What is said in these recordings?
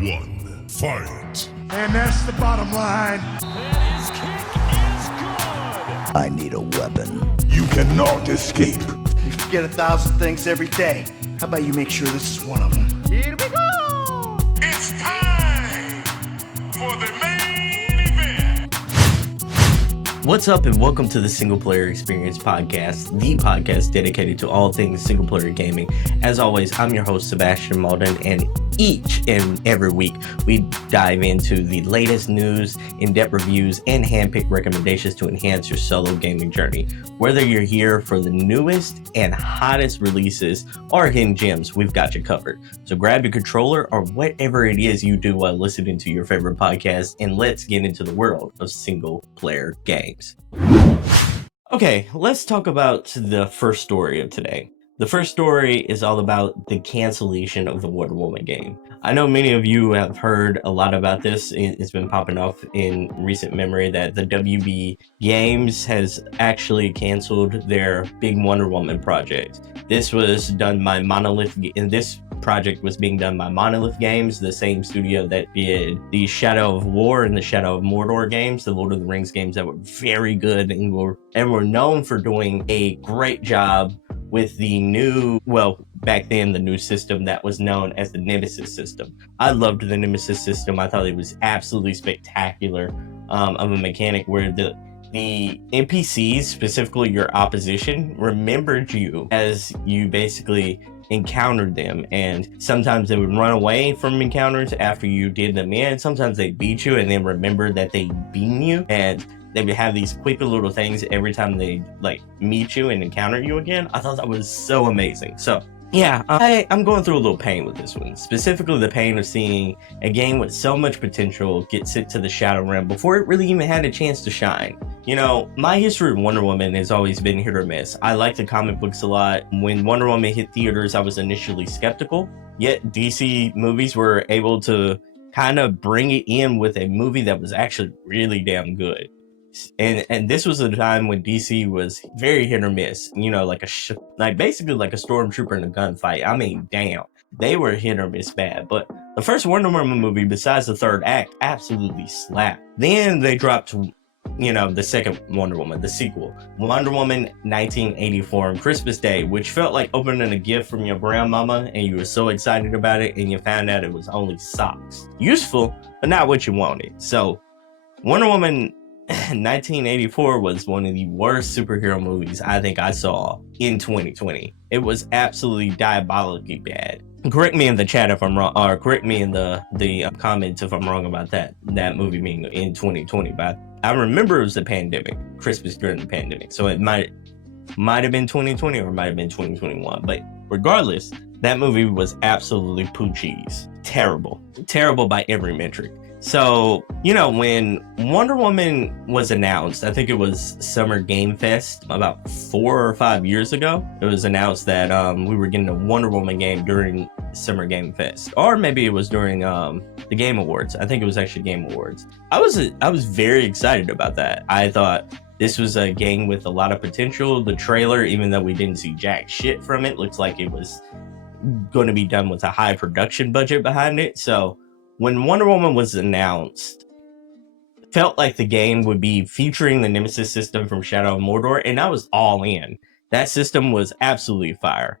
one, fight. And that's the bottom line. And his kick is good. I need a weapon. You cannot escape. You forget 1,000 things every day. How about you make sure this is one of them? Here we go. It's time for the main event. What's up, and welcome to the Single Player Experience Podcast, the podcast dedicated to all things single player gaming. As always, I'm your host, Sebastion, and each and every week we dive into the latest news, in-depth reviews, and hand-picked recommendations to enhance your solo gaming journey. Whether you're here for the newest and hottest releases or hidden gems, we've got you covered. So grab your controller or whatever it is you do while listening to your favorite podcast, and let's get into the world of single player games. Okay, let's talk about the first story of today. The first story is all about the cancellation of the Wonder Woman game. I know many of you have heard a lot about this. It's been popping off in recent memory that the WB Games has actually canceled their big Wonder Woman project. This was done by Monolith, and this project was being done by Monolith Games, the same studio that did the Shadow of War and the Shadow of Mordor games, the Lord of the Rings games that were very good and were known for doing a great job with the new, well, back then the new system that was known as the Nemesis system. I loved the Nemesis system. I thought it was absolutely spectacular of a mechanic where the NPCs, specifically your opposition, remembered you as you basically encountered them, and sometimes they would run away from encounters after you did them in. Sometimes they beat you and then remember that they beat you, and they would have these quick little things every time they meet you and encounter you again. I thought that was so amazing. So yeah, I'm going through a little pain with this one, specifically the pain of seeing a game with so much potential get sent to the Shadow Realm before it really even had a chance to shine. You know, my history with Wonder Woman has always been hit or miss. I like the comic books a lot. When Wonder Woman hit theaters, I was initially skeptical, yet DC movies were able to kind of bring it in with a movie that was actually really damn good. And this was a time when DC was very hit or miss, you know, basically like a stormtrooper in a gunfight. I mean, damn, they were hit or miss bad. But the first Wonder Woman movie, besides the third act, absolutely slapped. Then they dropped, you know, the second Wonder Woman, the sequel, Wonder Woman 1984 on Christmas Day, which felt like opening a gift from your grandmama, and you were so excited about it, and you found out it was only socks. Useful, but not what you wanted. So Wonder Woman 1984 was one of the worst superhero movies I think I saw in 2020. It was absolutely diabolically bad. Correct me in the chat if I'm wrong, or correct me in the comments if I'm wrong about that movie being in 2020. But I remember it was the pandemic, Christmas during the pandemic. So it might have been 2020 or it might have been 2021. But regardless, that movie was absolutely poo cheese. Terrible by every metric. So, you know, when Wonder Woman was announced, I think it was Summer Game Fest about 4 or 5 years ago. It was announced that we were getting a Wonder Woman game during Summer Game Fest, or maybe it was during the Game Awards. I think it was actually Game Awards. I was very excited about that. I thought this was a game with a lot of potential. The trailer, even though we didn't see jack shit from it, looks like it was going to be done with a high production budget behind it. So when Wonder Woman was announced, felt like the game would be featuring the Nemesis system from Shadow of Mordor, and I was all in. That system was absolutely fire.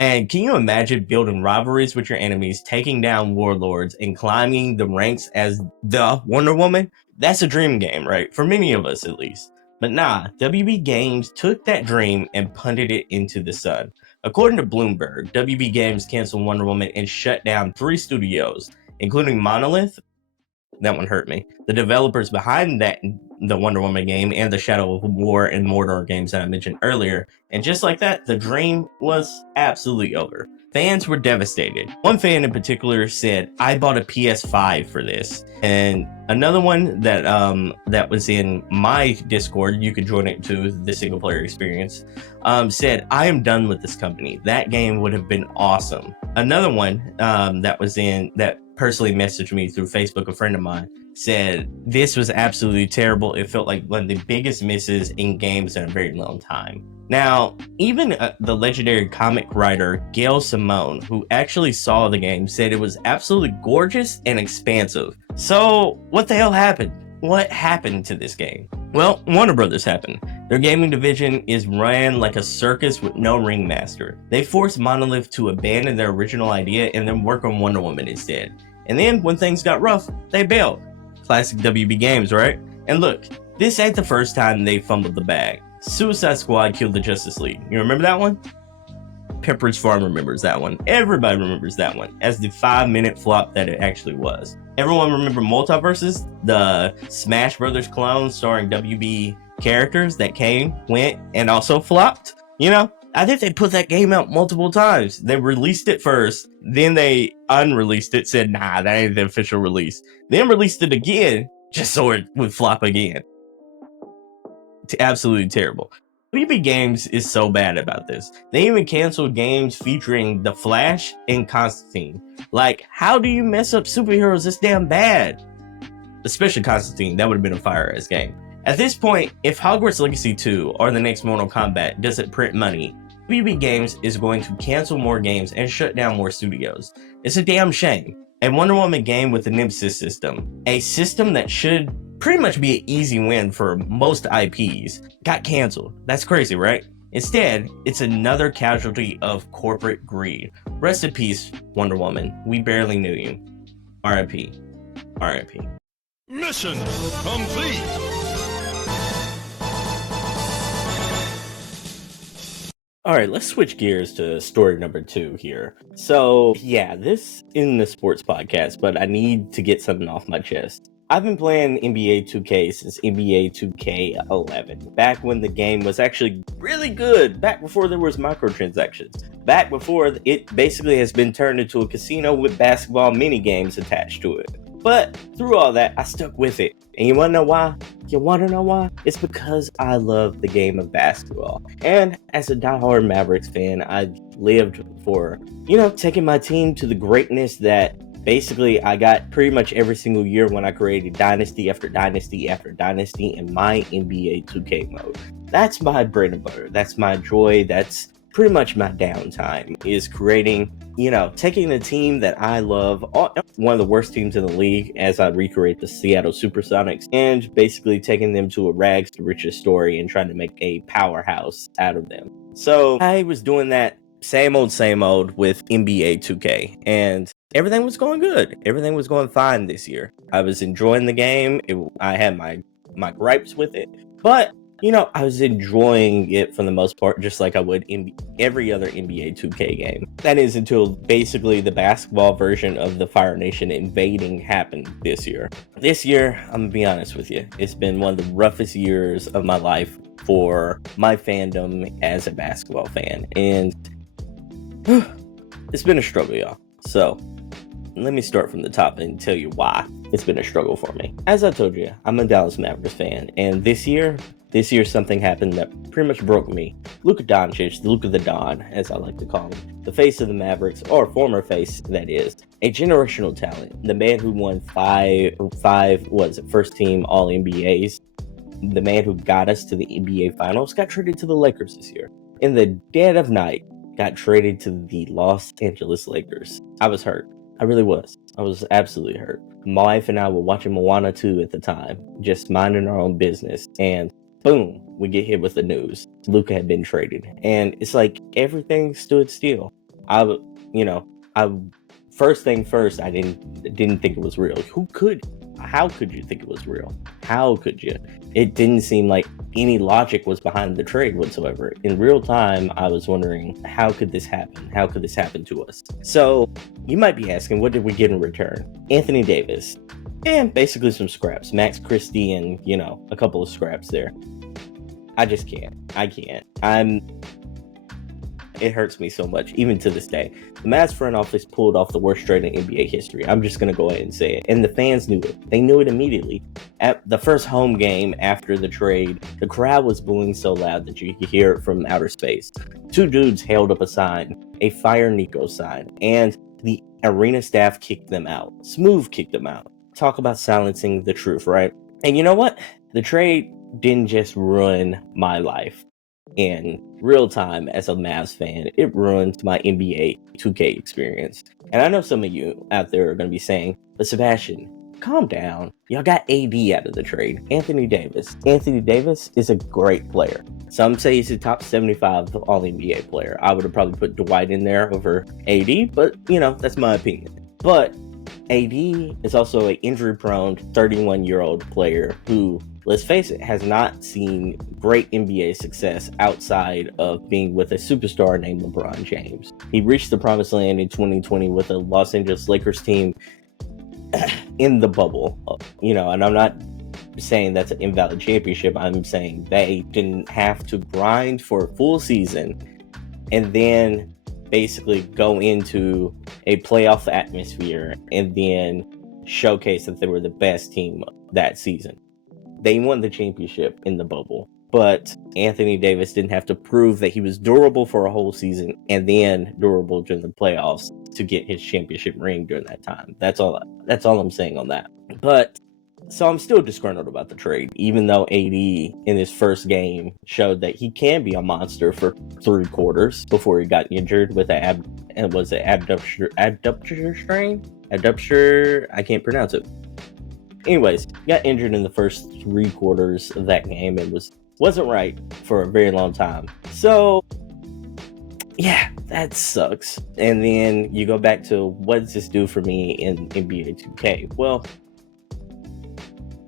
And can you imagine building rivalries with your enemies, taking down warlords, and climbing the ranks as the Wonder Woman? That's a dream game, right? For many of us, at least. But nah, WB Games took that dream and punted it into the sun. According to Bloomberg, WB Games canceled Wonder Woman and shut down 3 studios, including Monolith. That one hurt me. The developers behind the Wonder Woman game, and the Shadow of War and Mordor games that I mentioned earlier. And just like that, the dream was absolutely over. Fans were devastated. One fan in particular said, "I bought a PS5 for this." And another one that was in my Discord, you could join it to the Single Player Experience, said, "I am done with this company. That game would have been awesome." Another one that personally messaged me through Facebook, a friend of mine, said this was absolutely terrible. It felt like one of the biggest misses in games in a very long time. Now, even the legendary comic writer Gail Simone, who actually saw the game, said it was absolutely gorgeous and expansive. So, what the hell happened? What happened to this game? Well, Warner Brothers happened. Their gaming division is ran like a circus with no ringmaster. They forced Monolith to abandon their original idea and then work on Wonder Woman instead. And then, when things got rough, they bailed. Classic WB Games, right? And look, this ain't the first time they fumbled the bag. Suicide Squad killed the Justice League. You remember that one? Pepperidge Farm remembers that one. Everybody remembers that one as the 5-minute flop that it actually was. Everyone remember Multiverses, the Smash Brothers clone starring WB characters that came, went, and also flopped? You know, I think they put that game out multiple times. They released it first, then they unreleased it, said, nah, that ain't the official release. Then released it again, just so it would flop again. Absolutely terrible. WB Games is so bad about this. They even canceled games featuring The Flash and Constantine. Like, how do you mess up superheroes this damn bad? Especially Constantine, that would have been a fire-ass game. At this point, if Hogwarts Legacy 2 or the next Mortal Kombat doesn't print money, WB Games is going to cancel more games and shut down more studios. It's a damn shame. A Wonder Woman game with the Nemesis system, a system that should pretty much be an easy win for most IPs, got canceled. That's crazy, right? Instead, it's another casualty of corporate greed. Rest in peace, Wonder Woman. We barely knew you. R.I.P. R.I.P. Mission complete. All right, let's switch gears to story number 2 here. So, yeah, this isn't a sports podcast, but I need to get something off my chest. I've been playing NBA 2K since NBA 2K11, back when the game was actually really good, back before there was microtransactions, back before it basically has been turned into a casino with basketball mini games attached to it. But through all that, I stuck with it. And you want to know why? You want to know why? It's because I love the game of basketball. And as a diehard Mavericks fan, I've lived for, taking my team to the greatness that basically I got pretty much every single year when I created dynasty after dynasty after dynasty in my NBA 2K mode. That's my bread and butter. That's my joy. That's pretty much my downtime, is creating, taking the team that I love, one of the worst teams in the league, as I recreate the Seattle Supersonics, and basically taking them to a rags to riches story and trying to make a powerhouse out of them. So I was doing that same old with NBA 2K, and everything was going good. Everything was going fine this year. I was enjoying the game. I had my gripes with it, but I was enjoying it for the most part, just like I would in every other NBA 2K game. That is until basically the basketball version of the Fire Nation invading happened this year. This year, I'm gonna be honest with you, it's been one of the roughest years of my life for my fandom as a basketball fan. And it's been a struggle, y'all. So let me start from the top and tell you why it's been a struggle for me. As I told you, I'm a Dallas Mavericks fan, and this year something happened that pretty much broke me. Luka Doncic, Luka the Don, as I like to call him, the face of the Mavericks, or former face, that is, a generational talent, the man who won first team All-NBAs, the man who got us to the NBA Finals, got traded to the Lakers this year. In the dead of night, got traded to the Los Angeles Lakers. I was hurt. I really was. I was absolutely hurt. My wife and I were watching Moana 2 at the time, just minding our own business, and boom, we get hit with the news. Luka had been traded. And it's like everything stood still. First thing first, I didn't think it was real. How could you think it was real? How could you? It didn't seem like any logic was behind the trade whatsoever. In real time, I was wondering, how could this happen? How could this happen to us? So you might be asking, what did we get in return? Anthony Davis. And basically some scraps. Max Christie and, a couple of scraps there. I just can't. I can't. It hurts me so much, even to this day. The Mavs front office pulled off the worst trade in NBA history. I'm just going to go ahead and say it. And the fans knew it. They knew it immediately. At the first home game after the trade, the crowd was booing so loud that you could hear it from outer space. Two dudes held up a sign, a Fire Nico sign, and the arena staff kicked them out. Smooth kicked them out. talk about silencing the truth, right? And you know what? The trade didn't just ruin my life in real time as a Mavs fan, it ruined my NBA 2K experience. And I know some of you out there are going to be saying, but Sebastion, calm down. Y'all got AD out of the trade. Anthony Davis. Anthony Davis is a great player. Some say he's a top 75 All-NBA player. I would have probably put Dwight in there over AD, but, that's my opinion. But AD is also an injury-prone 31-year-old player who, let's face it, has not seen great NBA success outside of being with a superstar named LeBron James. He reached the promised land in 2020 with a Los Angeles Lakers team in the bubble, and I'm not saying that's an invalid championship. I'm saying they didn't have to grind for a full season and then basically go into a playoff atmosphere and then showcase that they were the best team that season. They won the championship in the bubble, but Anthony Davis didn't have to prove that he was durable for a whole season and then durable during the playoffs to get his championship ring during that time. That's all I'm saying on that. But so I'm still disgruntled about the trade, even though AD in his first game showed that he can be a monster for 3 quarters before he got injured with an abductor strain? Abductor, I can't pronounce it. Anyways, got injured in the first 3 quarters of that game and wasn't right for a very long time. So, yeah, that sucks. And then you go back to, what does this do for me in NBA 2K? Well,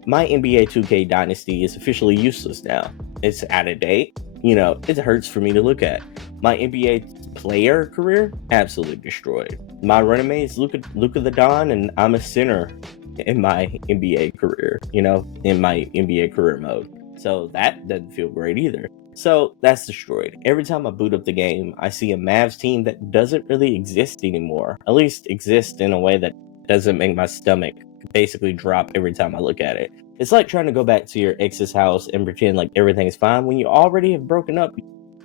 my NBA 2K dynasty is officially useless now. It's out of date. It hurts for me to look at. My NBA player career, absolutely destroyed. My running mate is Luka the Don, and I'm a center in my NBA career, in my NBA career mode. So that doesn't feel great either. So that's destroyed. Every time I boot up the game, I see a Mavs team that doesn't really exist anymore. At least exist in a way that doesn't make my stomach basically drop every time I look at it. It's like trying to go back to your ex's house and pretend like everything's fine when you already have broken up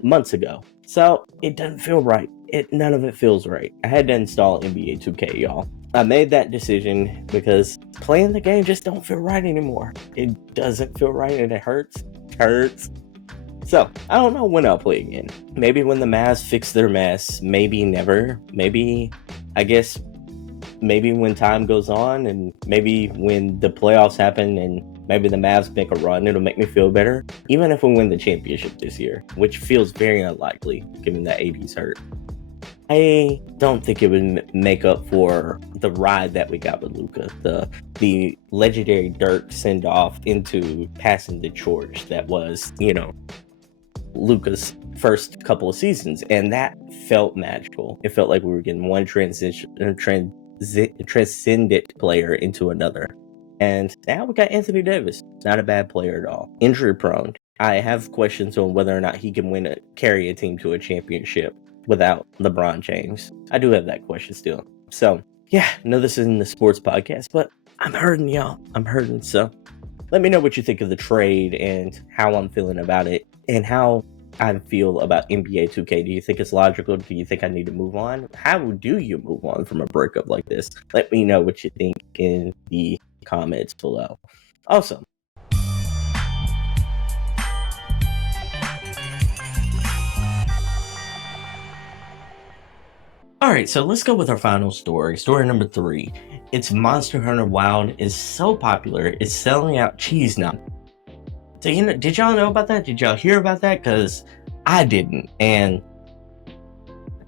months ago. So it doesn't feel right. None of it feels right. I had to install NBA 2K, y'all. I made that decision because playing the game just don't feel right anymore. It doesn't feel right and it hurts. So, I don't know when I'll play again. Maybe when the Mavs fix their mess. Maybe never. Maybe when time goes on and maybe when the playoffs happen and maybe the Mavs make a run, it'll make me feel better. Even if we win the championship this year, which feels very unlikely given that AD's hurt. I don't think it would make up for the ride that we got with Luka. The legendary Dirk send-off into passing the torch that was, Luka's first couple of seasons. And that felt magical. It felt like we were getting one transcendent player into another. And now we got Anthony Davis. Not a bad player at all. Injury prone. I have questions on whether or not he can carry a team to a championship without LeBron James. I do have that question still. So, yeah, no, this isn't the sports podcast, but I'm hurting, y'all. I'm hurting. So, let me know what you think of the trade and how I'm feeling about it and how I feel about NBA 2K. Do you think it's logical? Do you think I need to move on? How do you move on from a breakup like this? Let me know what you think in the comments below. Awesome. Alright, so let's go with our final story. Story number 3. It's Monster Hunter Wild is so popular, it's selling out cheese now. So, did y'all know about that? Did y'all hear about that? Because I didn't. And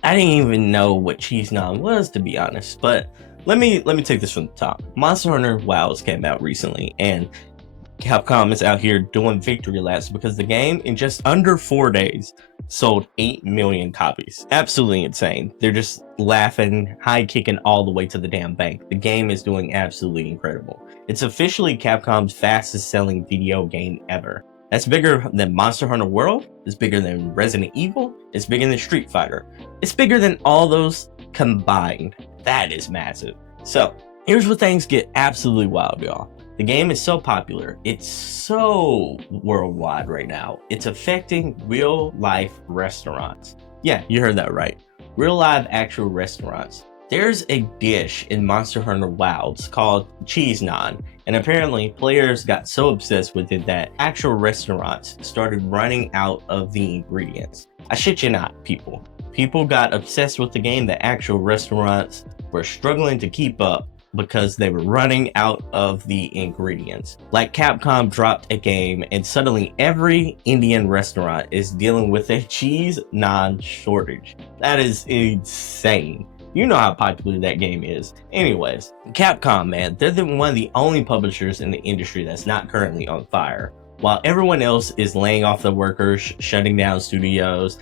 I didn't even know what cheese naan was, to be honest. But let me take this from the top. Monster Hunter Wilds came out recently, and Capcom is out here doing victory laps because the game in just under 4 days sold 8 million copies. Absolutely insane. They're just laughing, high kicking all the way to the damn bank. The game is doing absolutely incredible. It's officially Capcom's fastest selling video game ever. That's bigger than Monster Hunter World. It's bigger than Resident Evil. It's bigger than Street Fighter. It's bigger than all those combined. That is massive. So here's where things get absolutely wild, y'all. The game is so popular, it's so worldwide right now, it's affecting real life restaurants. Yeah, you heard that right. Real live actual restaurants. There's a dish in Monster Hunter Wilds called cheese naan, and apparently players got so obsessed with it that actual restaurants started running out of the ingredients. I shit you not, people. People got obsessed with the game that actual restaurants were struggling to keep up because they were running out of the ingredients. Like Capcom dropped a game and suddenly every Indian restaurant is dealing with a cheese naan shortage. That is insane. You know how popular that game is. Anyways, Capcom, man, they're one of the only publishers in the industry that's not currently on fire. While everyone else is laying off the workers, shutting down studios,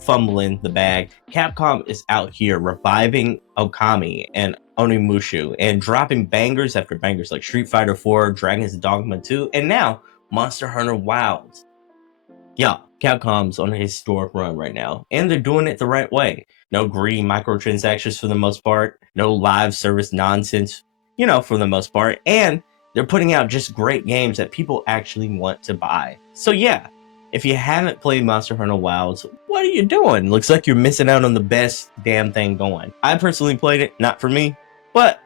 fumbling the bag, Capcom is out here reviving Okami and Onimusha and dropping bangers after bangers like Street Fighter 4, Dragon's Dogma 2, and now Monster Hunter Wilds. Yeah, Capcom's on a historic run right now, and they're doing it the right way. No greedy microtransactions for the most part, no live service nonsense, for the most part, and they're putting out just great games that people actually want to buy. So yeah, if you haven't played Monster Hunter Wilds, what are you doing? Looks like you're missing out on the best damn thing going. I personally played it, not for me, but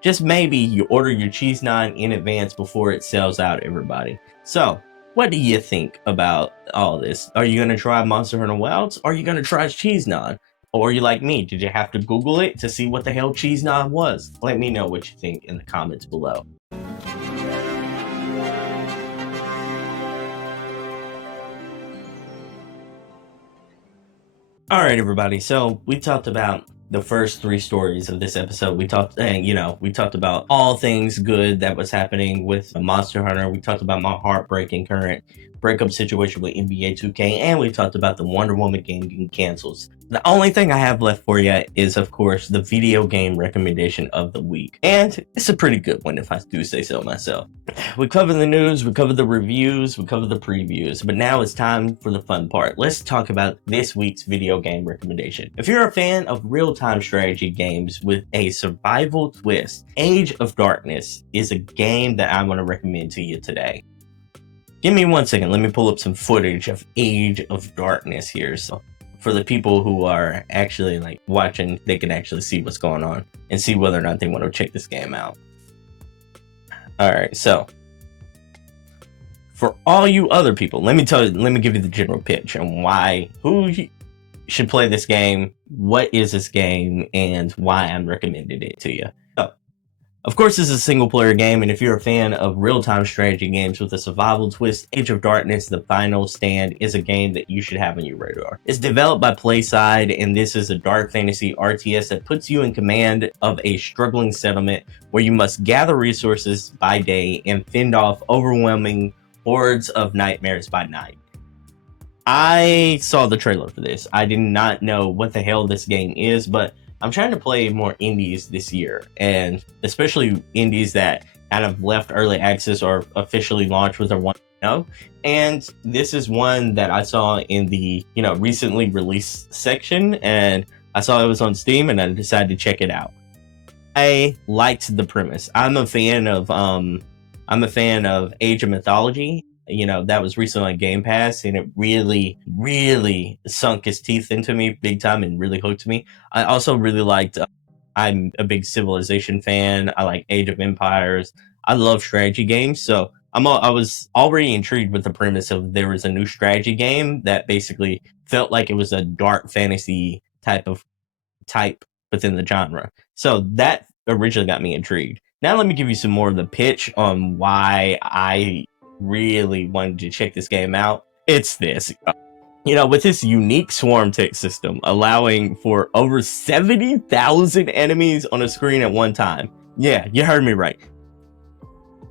just maybe you order your cheese naan in advance before it sells out, everybody. So, what do you think about all this? Are you going to try Monster Hunter Wilds? Or are you going to try cheese naan? Or are you like me? Did you have to Google it to see what the hell cheese naan was? Let me know what you think in the comments below. All right, everybody. So we talked about the first 3 stories of this episode. We talked about all things good that was happening with Monster Hunter. We talked about my heartbreaking current breakup situation with NBA 2K, and we talked about the Wonder Woman game getting cancels. The only thing I have left for you is, of course, the video game recommendation of the week. And it's a pretty good one, if I do say so myself. We covered the news, we covered the reviews, we covered the previews, but now it's time for the fun part. Let's talk about this week's video game recommendation. If you're a fan of real-time strategy games with a survival twist, Age of Darkness is a game that I want to recommend to you today. Give me 1 second, let me pull up some footage of Age of Darkness here. So for the people who are actually watching, they can actually see what's going on and see whether or not they want to check this game out. Alright, so for all you other people, let me give you the general pitch on who should play this game, what is this game, and why I'm recommending it to you. So, of course, this is a single player game, and if you're a fan of real-time strategy games with a survival twist, Age of Darkness: The Final Stand is a game that you should have on your radar. It's developed by Playside, and this is a dark fantasy RTS that puts you in command of a struggling settlement where you must gather resources by day and fend off overwhelming hordes of nightmares by night. I saw the trailer for this. I did not know what the hell this game is, but I'm trying to play more indies this year, and especially indies that kind of left early access or officially launched with their 1.0. And this is one that I saw in the recently released section, and I saw it was on Steam, and I decided to check it out. I liked the premise. I'm a fan of Age of Mythology. That was recently on Game Pass, and it really, really sunk his teeth into me big time and really hooked me. I also really liked, I'm a big Civilization fan. I like Age of Empires. I love strategy games, so I was already intrigued with the premise of there was a new strategy game that basically felt like it was a dark fantasy type within the genre. So that originally got me intrigued. Now let me give you some more of the pitch on why I really wanted to check this game out. It's this. With this unique swarm tech system allowing for over 70,000 enemies on a screen at one time. Yeah, you heard me right.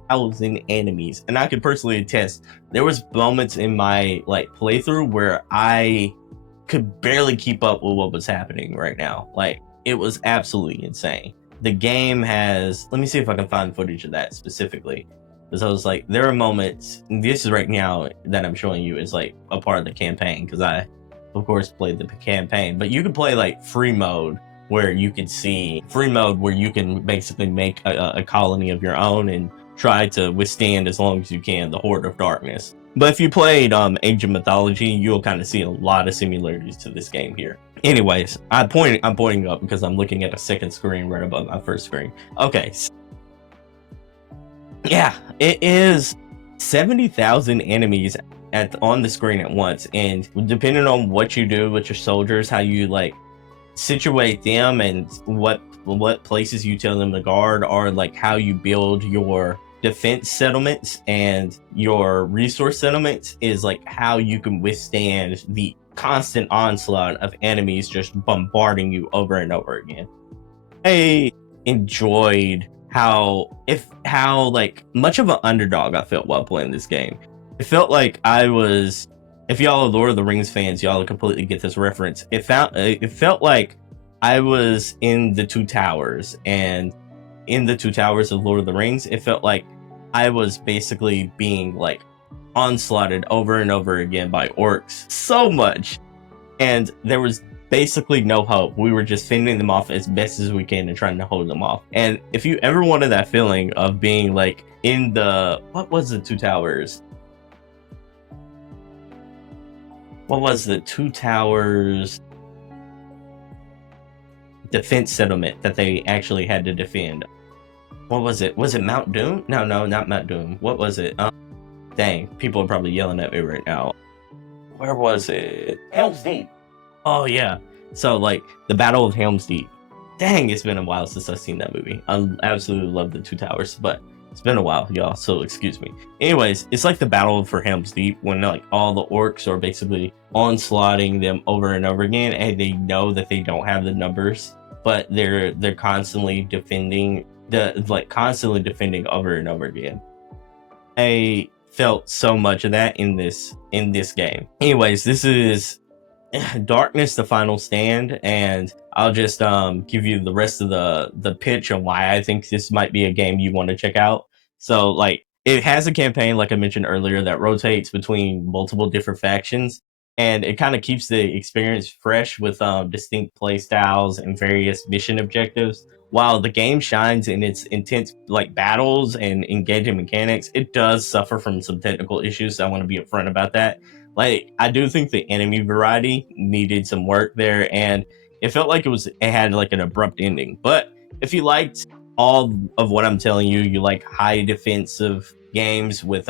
1,000 enemies. And I can personally attest, there was moments in my playthrough where I could barely keep up with what was happening right now. It was absolutely insane. The game has, let me see if I can find footage of that specifically. Because I was there are moments, this is right now that I'm showing you is a part of the campaign, because I, of course, played the campaign. But you can play free mode, where you can basically make a colony of your own and try to withstand as long as you can the Horde of Darkness. But if you played Age of Mythology, you'll kind of see a lot of similarities to this game here. Anyways, I'm pointing up because I'm looking at a second screen right above my first screen. Okay. Yeah, it is 70,000 enemies on the screen at once, and depending on what you do with your soldiers, how you like situate them, and what places you tell them to guard, or like how you build your defense settlements and your resource settlements, is like how you can withstand the constant onslaught of enemies just bombarding you over and over again. I enjoyed how like much of an underdog I felt while playing this game. It felt like I was, if y'all are Lord of the Rings fans, y'all completely get this reference. It felt like I was in the Two Towers, and in the Two Towers of Lord of the Rings, it felt like I was basically being like onslaughted over and over again by orcs so much, and there was basically no hope. We were just fending them off as best as we can and trying to hold them off. And if you ever wanted that feeling of being like in the, what was the Two Towers? What was the Two Towers defense settlement that they actually had to defend? What was it? Was it Mount Doom? No, not Mount Doom. What was it? Dang, people are probably yelling at me right now. Where was it? Helm's Deep. Oh yeah. So like the Battle of Helm's Deep. Dang, it's been a while since I've seen that movie. I absolutely love the Two Towers, but it's been a while, y'all, so excuse me. Anyways, it's like the Battle for Helm's Deep, when like all the orcs are basically onslaughting them over and over again, and they know that they don't have the numbers, but they're constantly defending constantly defending over and over again. I felt so much of that in this game. Anyways, this is Darkness: The Final Stand, and I'll just give you the rest of the pitch on why I think this might be a game you want to check out. So like, it has a campaign, like I mentioned earlier, that rotates between multiple different factions, and it kind of keeps the experience fresh with distinct play styles and various mission objectives. While the game shines in its intense like battles and engaging mechanics, it does suffer from some technical issues. So I want to be upfront about that. Like, I do think the enemy variety needed some work there, and it felt like it had like an abrupt ending. But if you liked all of what I'm telling you, you like high defensive games with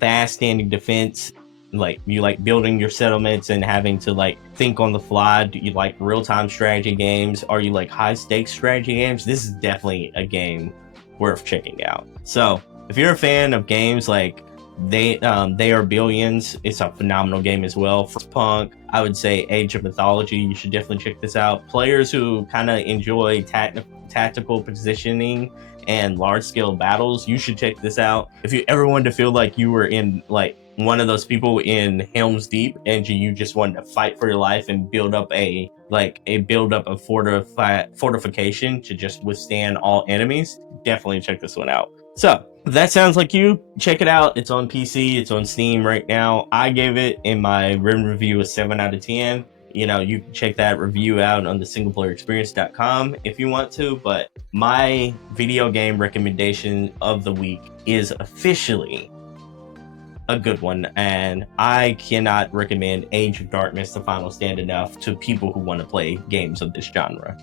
fast standing defense, like you like building your settlements and having to like think on the fly, do you like real-time strategy games, or you like high stakes strategy games, this is definitely a game worth checking out. So if you're a fan of games like They Are Billions, it's a phenomenal game as well. Frostpunk, I would say Age of Mythology, you should definitely check this out. Players who kind of enjoy tactical positioning and large scale battles, you should check this out. If you ever wanted to feel like you were in like one of those people in Helm's Deep and you just wanted to fight for your life and build up a fortification to just withstand all enemies, definitely check this one out. So if that sounds like you, check it out. It's on PC, it's on Steam right now. I gave it in my written review a 7 out of 10. You know, you can check that review out on the singleplayerexperience.com if you want to, but my video game recommendation of the week is officially a good one, and I cannot recommend Age of Darkness: The Final Stand enough to people who want to play games of this genre.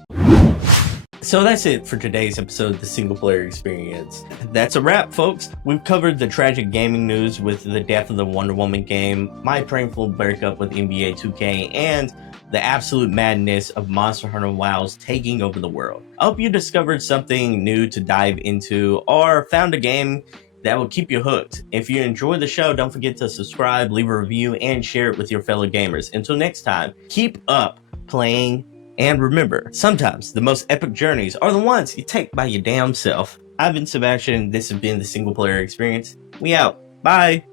So that's it for today's episode of the Single Player Experience. That's a wrap, folks. We've covered the tragic gaming news with the death of the Wonder Woman game, my painful breakup with NBA 2K, and the absolute madness of Monster Hunter WoW's taking over the world. I hope you discovered something new to dive into, or found a game that will keep you hooked. If you enjoyed the show, don't forget to subscribe, leave a review, and share it with your fellow gamers. Until next time, keep up playing, and remember, sometimes the most epic journeys are the ones you take by your damn self. I've been Sebastion, this has been the Single Player Experience. We out. Bye!